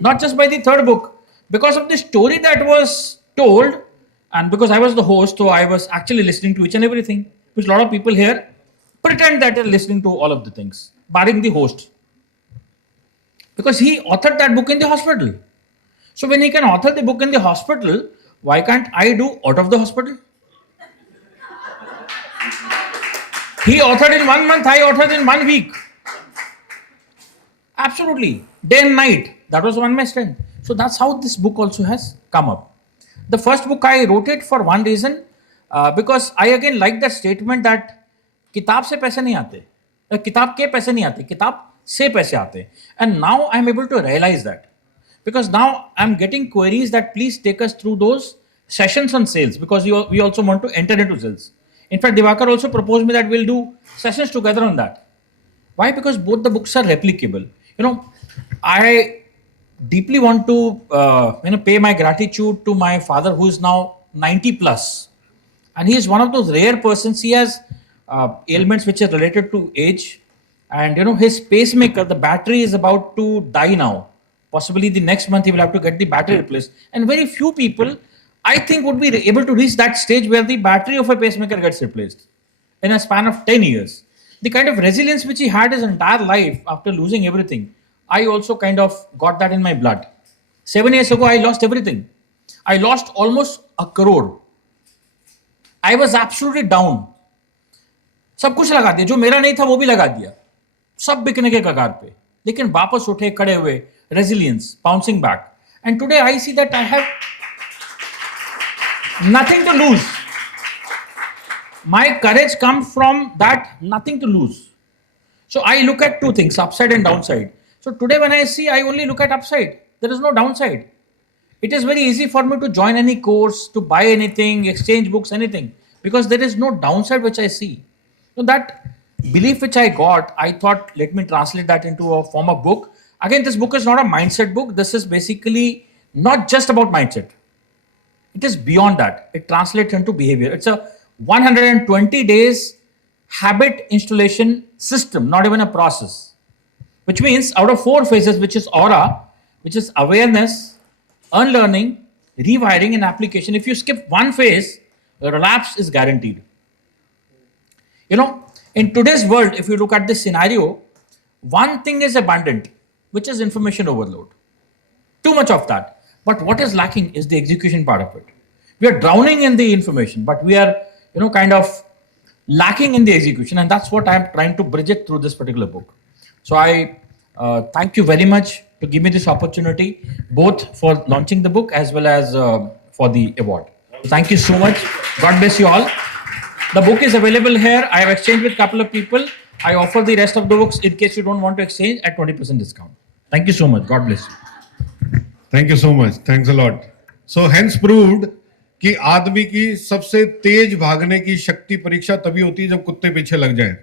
not just by the third book, because of the story that was told, and because I was the host, so I was actually listening to each and everything, which a lot of people here pretend that they're listening to all of the things, barring the host. Because he authored that book in the hospital. So when he can author the book in the hospital, why can't I do out of the hospital? He authored in 1 month, I authored in 1 week. Absolutely. Day and night. That was one of my strength. So that's how this book also has come up. The first book, I wrote it for one reason, because I again like that statement that किताब से पैसे नहीं आते, किताब के पैसे नहीं आते, किताब से पैसे आते. And now I'm able to realize that, because now I'm getting queries that please take us through those sessions on sales, because we also want to enter into sales. In fact, Divakar also proposed me that we'll do sessions together on that. Why? Because both the books are replicable. I deeply want to pay my gratitude to my father, who is now 90 plus, and he is one of those rare persons. He has ailments which are related to age, and his pacemaker, the battery is about to die now. Possibly the next month he will have to get the battery replaced, and very few people, I think, would be able to reach that stage where the battery of a pacemaker gets replaced in a span of 10 years. The kind of resilience which he had his entire life after losing everything, I also kind of got that in my blood. 7 years ago, I lost everything. I lost almost 1 crore. I was absolutely down. सब कुछ लगा दिया, जो मेरा नहीं था वो भी लगा दिया, सब बिकने के कगार पे, लेकिन वापस उठे, खड़े हुए, resilience, bouncing back. And today I see that I have nothing to lose. My courage comes from that nothing to lose. So I look at 2 things, upside and downside. So today when I see, I only look at upside. There is no downside. It is very easy for me to join any course, to buy anything, exchange books, anything, because there is no downside which I see. So that belief which I got, I thought, let me translate that into a form of book. Again, this book is not a mindset book. This is basically not just about mindset. It is beyond that. It translates into behavior. It's a 120 days habit installation system, not even a process. Which means out of 4 phases, which is aura, which is awareness, unlearning, rewiring, and application. If you skip one phase, a relapse is guaranteed. You know, in today's world, if you look at this scenario, one thing is abundant, which is information overload. Too much of that. But what is lacking is the execution part of it. We are drowning in the information, but we are, kind of lacking in the execution. And that's what I'm trying to bridge it through this particular book. So I thank you very much to give me this opportunity, both for launching the book as well as for the award. Thank you so much. God bless you all. The book is available here. I have exchanged with a couple of people. I offer the rest of the books in case you don't want to exchange at 20% discount. Thank you so much. God bless you. Thank you so much. Thanks a lot. So hence proved कि आदमी की सबसे तेज भागने की शक्ति परीक्षा तभी होती है जब कुत्ते पीछे लग जाएं।